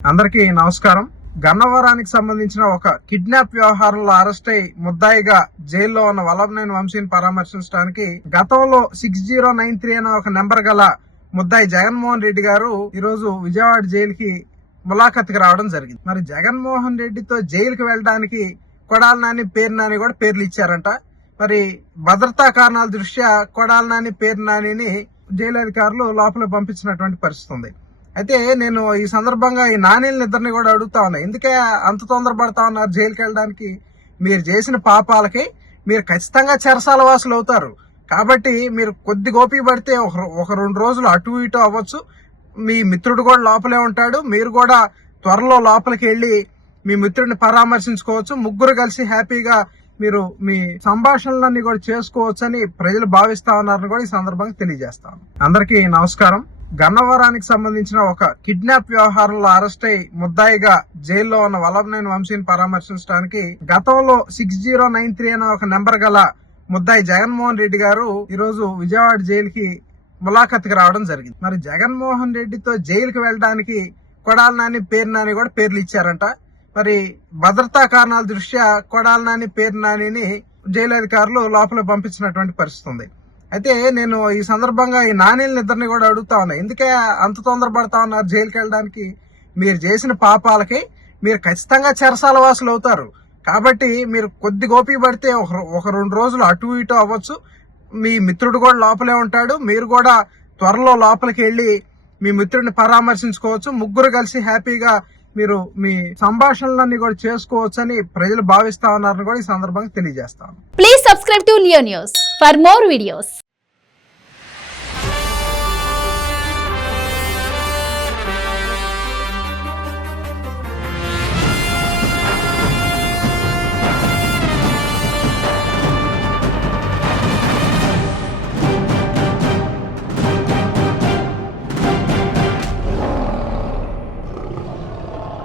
అందరికీ నమస్కారం. గన్నవరానికి సంబంధించిన ఒక కిడ్నాప్ వ్యవహారంలో అరెస్ట్ అయి ముద్దాయిగా జైల్లో ఉన్న వల్లభనేని వంశీని పరామర్శించడానికి గతంలో 6093 అనే ఒక నెంబర్ గల ముద్దాయి జగన్మోహన్ రెడ్డి గారు ఈరోజు విజయవాడ జైలుకి ములాఖత్కి రావడం జరిగింది. మరి జగన్మోహన్ రెడ్డితో జైలుకి వెళ్ళడానికి కొడాలి నాని, పేరు నాని కూడా పేర్లు ఇచ్చారంట. మరి భద్రతా కారణాల దృష్ట్యా కొడాలి నాని, పేరు నానిని జైలు అధికారులు లోపల పంపించినటువంటి పరిస్థితి ఉంది. అయితే నేను ఈ సందర్భంగా ఈ నానీలని ఇద్దరిని కూడా అడుగుతా ఉన్నా, ఎందుకే అంత తొందరపడతా ఉన్నారు జైలుకి వెళ్ళడానికి? మీరు చేసిన పాపాలకి మీరు ఖచ్చితంగా చెరసాల వాసులు అవుతారు. కాబట్టి మీరు కొద్ది గోపి పడితే ఒక 2 రోజులు అటు ఇటు అవ్వచ్చు. మీ మిత్రుడు కూడా లోపలే ఉంటాడు. మీరు కూడా త్వరలో లోపలికి వెళ్ళి మీ మిత్రుడిని పరామర్శించుకోవచ్చు. ముగ్గురు కలిసి హ్యాపీగా మీరు మీ సంభాషణలన్నీ కూడా చేసుకోవచ్చు అని ప్రజలు భావిస్తా ఉన్నారని కూడా ఈ సందర్భంగా తెలియజేస్తాను. అందరికీ నమస్కారం. గన్నవరానికి సంబంధించిన ఒక కిడ్నాప్ వ్యవహారంలో అరెస్ట్ అయి ముద్దాయిగా జైల్లో ఉన్న వల్లభనేని వంశీని పరామర్శించడానికి గతంలో 6093 అనే ఒక నెంబర్ గల ముద్దాయి జగన్మోహన్ రెడ్డి గారు ఈరోజు విజయవాడ జైలుకి ములాఖత్కి రావడం జరిగింది. మరి జగన్మోహన్ రెడ్డితో జైలుకి వెళ్ళడానికి కొడాలి నాని, పేరు నాని కూడా పేర్లు ఇచ్చారంట. మరి భద్రతా కారణాల దృష్ట్యా కొడాలి నాని, పేరు నానిని జైలు అధికారులు లోపల పంపించినటువంటి పరిస్థితి ఉంది. అయితే నేను ఈ సందర్భంగా ఈ నానీలని ఇద్దరిని కూడా అడుగుతా ఉన్నా, ఎందుకే అంత తొందరపడతా ఉన్నారు జైలుకి వెళ్ళడానికి? మీరు చేసిన పాపాలకి మీరు ఖచ్చితంగా చెరసాల వాసులు అవుతారు. కాబట్టి మీరు కొద్ది గోపి పడితే ఒక 2 రోజులు అటు ఇటు అవ్వచ్చు. మీ మిత్రుడు కూడా లోపలే ఉంటాడు. మీరు కూడా త్వరలో లోపలికి వెళ్ళి మీ మిత్రుడిని పరామర్శించుకోవచ్చు. ముగ్గురు కలిసి హ్యాపీగా మీరు మీ సంభాషణలన్నీ కూడా చేసుకోవచ్చు అని ప్రజలు భావిస్తా ఉన్నారని కూడా ఈ సందర్భంగా తెలియజేస్తాను. Please subscribe to Leo news for more videos.